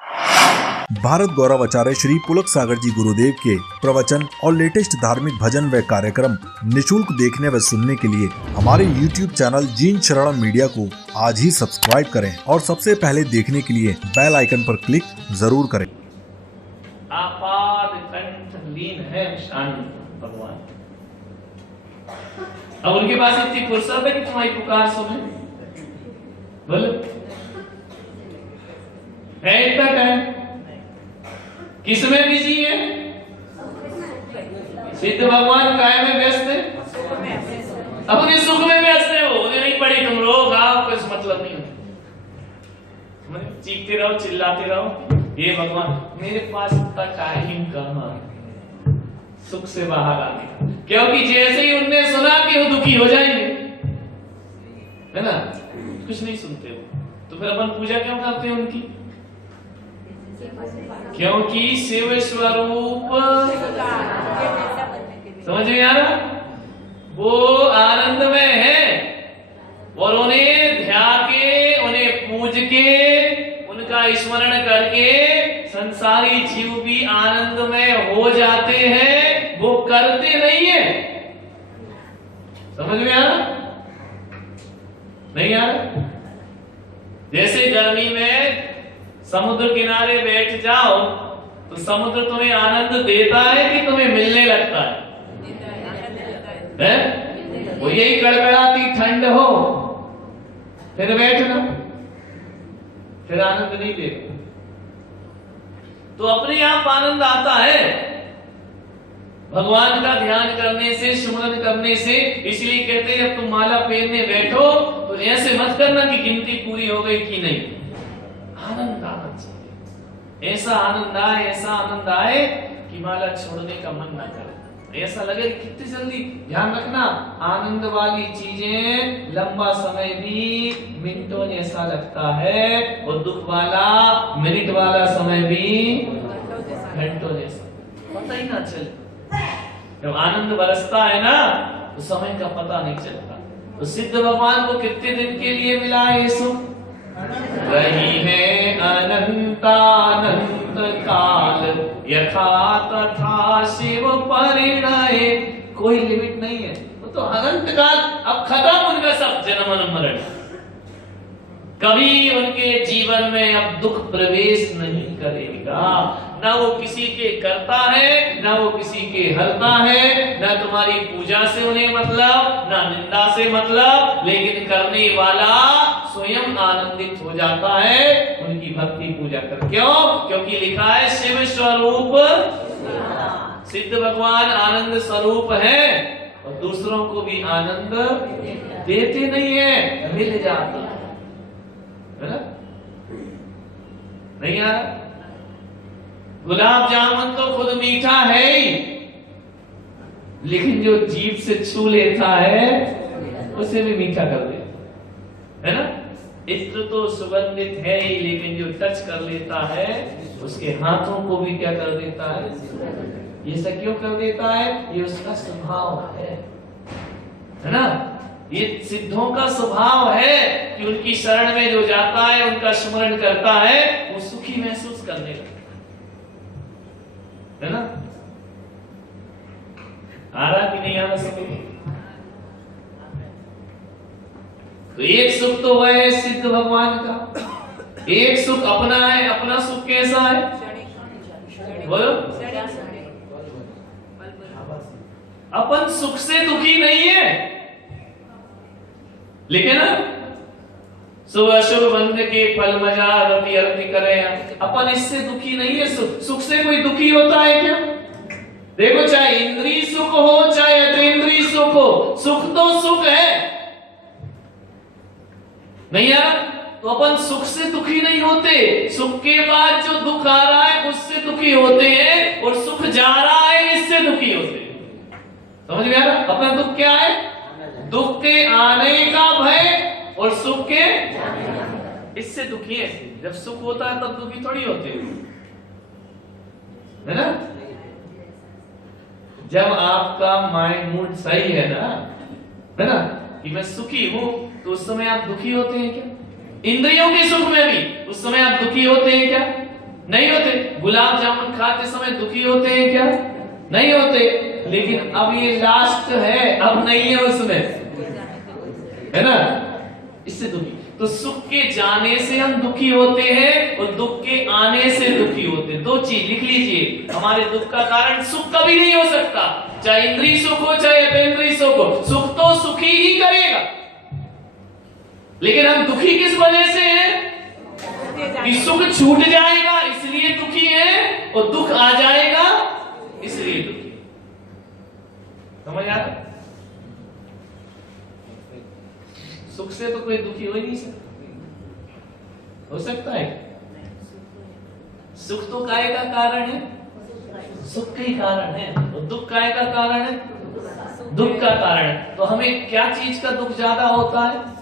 भारत गौरव आचार्य श्री पुलक सागर जी गुरुदेव के प्रवचन और लेटेस्ट धार्मिक भजन व कार्यक्रम निशुल्क देखने व सुनने के लिए हमारे YouTube चैनल जीन शरणम मीडिया को आज ही सब्सक्राइब करें और सबसे पहले देखने के लिए बेल आइकन पर क्लिक जरूर करें। आपाद कंठ लीन है शांत भगवान। अब उनके पास इतनी फुर्सत है कि तुम्हारी पुकार सुने। बोलो है इतना टाइम किसमें बिजी है? सिद्ध भगवान काय में व्यस्त है? अपने सुख में व्यस्त है। वो उन्हें नहीं पड़ी तुम लोग आओ, कुछ मतलब नहीं होता। चीखते रहो चिल्लाते रहो, ये भगवान मेरे पास इतना टाइम कहाँ है सुख से बाहर आने। क्योंकि जैसे ही उनने सुना कि वो दुखी हो जाएंगे, है ना, कुछ नहीं सुनते हो, तो फिर अपन पूजा क्यों करते हैं उनकी? क्योंकि शिव स्वरूप समझ में आ रहा, वो आनंद में है और उन्हें ध्या के, उन्हें पूज के, उनका स्मरण करके संसारी जीव भी आनंद में हो जाते हैं। वो करते नहीं है। समझ में आ रहा? नहीं आ रहा? जैसे गर्मी में समुद्र किनारे बैठ जाओ तो समुद्र तुम्हें आनंद देता है कि तुम्हें मिलने लगता है? वो यही कड़कड़ाती ठंड हो फिर बैठना, फिर आनंद नहीं देता। तो अपने आप आनंद आता है भगवान का ध्यान करने से, सुमरन करने से। इसलिए कहते हैं जब तुम माला पहनने बैठो तो ऐसे मत करना कि गिनती पूरी हो गई कि नहीं। आनंद आना चाहिए, ऐसा आनंद आए, ऐसा आनंद आए कि माला छोड़ने का मन ना करे। ऐसा लगे कितनी जल्दी। ध्यान रखना, आनंद वाली चीजें लंबा समय भी मिनटों जैसा लगता है और दुख वाला, मिनट वाला समय भी घंटों जैसा, पता ही ना चले। जब आनंद बरसता है ना तो समय का पता नहीं चलता। तो सिद्ध भगवान को कितने दिन के लिए मिला है सुख? रही है अनंतानंत काल, यथा तथा शिव परिणय। कोई लिमिट नहीं है, वो तो अनंत काल। अब खत्म उनका सब जन्म मरण, कभी उनके जीवन में अब दुख प्रवेश नहीं करेगा। ना वो किसी के करता है, ना वो किसी के हरता है, ना तुम्हारी पूजा से उन्हें मतलब, ना निंदा से मतलब, लेकिन करने वाला स्वयं आनंदित हो जाता है उनकी भक्ति पूजा कर। क्यों? क्योंकि लिखा है शिव स्वरूप सिद्ध भगवान आनंद स्वरूप है और दूसरों को भी आनंद देते नहीं है, मिल जाता है ना? नहीं यार, गुलाब जामुन तो खुद मीठा है ही, लेकिन जो जीभ से छू लेता है उसे भी मीठा कर दे, है ना? इत्र तो सुगंधित है ही, लेकिन जो टच कर लेता है उसके हाथों को भी क्या कर देता है? ये सब क्यों कर देता है? ये उसका स्वभाव है ना? ये सिद्धों का स्वभाव है कि उनकी शरण में जो जाता है, उनका स्मरण करता है, वो सुखी महसूस करने लगता है ना? आ रहा कि नहीं आ रहा समझ? तो एक सुख तो वह है सिद्ध भगवान का, एक सुख अपना है। अपना सुख कैसा है? बोलो। अपन सुख से दुखी नहीं है, लेकिन शुभ अशुभ बंध के फल मजा रति अरति करें, अपन इससे दुखी नहीं है। सुख से कोई दुखी होता है क्या? देखो, चाहे इंद्रिय सुख हो चाहे अतीन्द्रिय सुख हो, सुख तो सुख है नहीं यार। तो अपन सुख से दुखी नहीं होते, सुख के बाद जो दुख आ रहा है उससे दुखी होते हैं, और सुख जा रहा है इससे दुखी होते हैं। समझ में आ रहा? अपना दुख क्या है? दुख के आने का भय और सुख के इससे दुखी है। जब सुख होता है तब दुखी थोड़ी होते है ना? जब आपका माइंड मूड सही है ना कि मैं सुखी हूं, तो उस समय आप दुखी होते हैं क्या? इंद्रियों के सुख में भी उस समय आप दुखी होते हैं क्या? नहीं होते। गुलाब जामुन खाते समय दुखी होते हैं क्या? नहीं होते। लेकिन अब ये लास्ट है, अब नहीं है उसमें, है ना, इससे दुखी। तो सुख के जाने से हम दुखी होते हैं और दुख के आने से दुखी होते हैं। दो चीज लिख लीजिए, हमारे दुख का कारण सुख कभी नहीं हो सकता, चाहे इंद्रिय सुख हो चाहे अपेंद्रिय सुख हो, सुख तो सुखी ही करेगा। लेकिन हम दुखी किस वजह से हैं? कि सुख छूट जाएगा इसलिए दुखी है, और दुख आ जाएगा इसलिए दुखी। समझ आ रहा? सुख से तो कोई दुखी हो ही नहीं सकता। हो सकता है? सुख तो काय का कारण है, सुख का ही कारण है, और दुख काय का कारण है, दुख का कारण है। तो हमें क्या चीज का दुख ज्यादा होता है?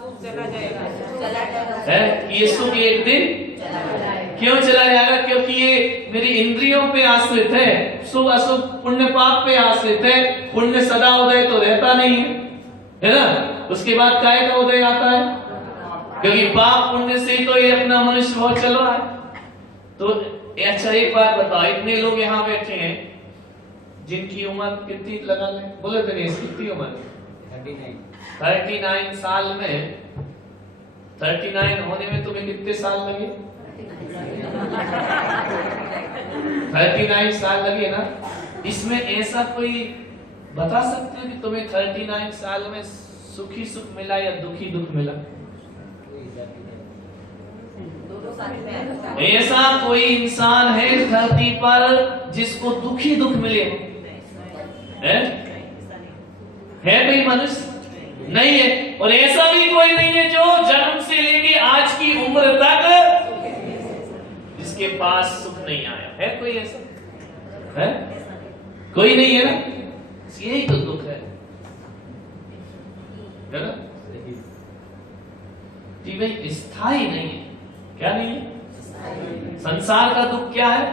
है ये सुख एक दिन क्यों चला जाएगा? क्योंकि ये मेरी इंद्रियों पे आश्रित है, शुभ अशुभ पुण्य पाप पे आश्रित है। पुण्य सदा उदय तो रहता नहीं है ना, उसके बाद काय का उदय आता है, क्योंकि पाप पुण्य से ही तो ये अपना मनुष्य बहुत चल रहा है। तो अच्छा एक बात बताओ, इतने लोग यहाँ बैठे हैं जिनकी उम्र कितनी लगा ले, बोले तो नहीं, कितनी उम्र? 39 साल में, 39 होने में तुम्हें कितने साल लगे? 39 साल लगे ना। इसमें ऐसा कोई बता सकते हो कि तुम्हें 39 साल में सुखी सुख मिला या दुखी दुख मिला? ऐसा कोई इंसान है धरती पर जिसको दुखी दुख मिले? है कोई मनुष्य? नहीं है। और ऐसा भी कोई नहीं है जो जन्म से लेके आज की उम्र तक जिसके पास सुख नहीं आया है। कोई ऐसा है? कोई नहीं है ना। यही तो दुख है ना, कि भाई स्थायी नहीं है। क्या नहीं है? संसार का दुख क्या है?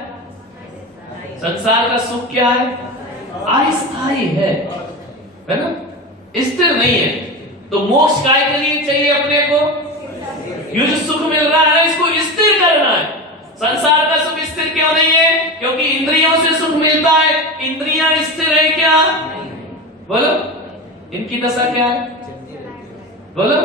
संसार का सुख क्या है? अस्थायी है ना, स्थिर नहीं है। तो मोक्ष काय के लिए चाहिए अपने को? ये जो सुख मिल रहा है इसको स्थिर करना है। संसार का सुख स्थिर क्यों नहीं है? क्योंकि इंद्रियों से सुख मिलता है। इंद्रियां स्थिर है क्या? बोलो, इनकी दशा क्या है? बोलो,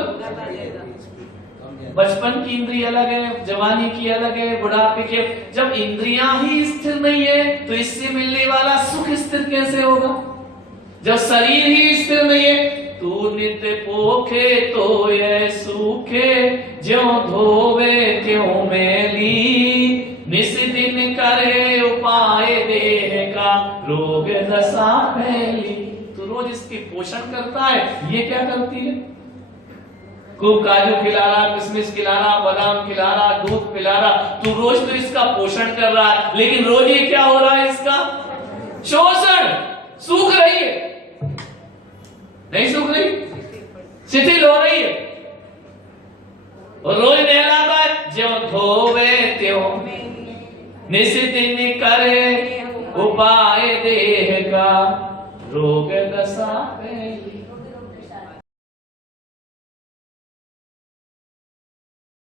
बचपन की इंद्रिय अलग है, जवानी की अलग है, बुढ़ापे के। जब इंद्रियां ही स्थिर नहीं है तो इससे मिलने वाला सुख स्थिर कैसे होगा? जब शरीर ही स्थिर नहीं है, तू नित्य पोखे तो ये सूखे, ज्यों धोवे त्यों मैली, निस दिन करे उपाय देह का, रोग दशा फैली। तू रोज इसकी पोषण करता है, ये क्या करती है? खूब काजू खिला रहा, किशमिश खिला रहा, बादाम खिला रहा, दूध पिला रहा, तू रोज तो इसका पोषण कर रहा है। लेकिन रोज ये क्या हो रहा है? इसका शोषण। सूख रही है, नहीं सूख रही, शिथिल हो रही है। और रोज नहलाता है, ज्यों धोवे त्यों, निस दिन करे उपाय देह का, रोग दशा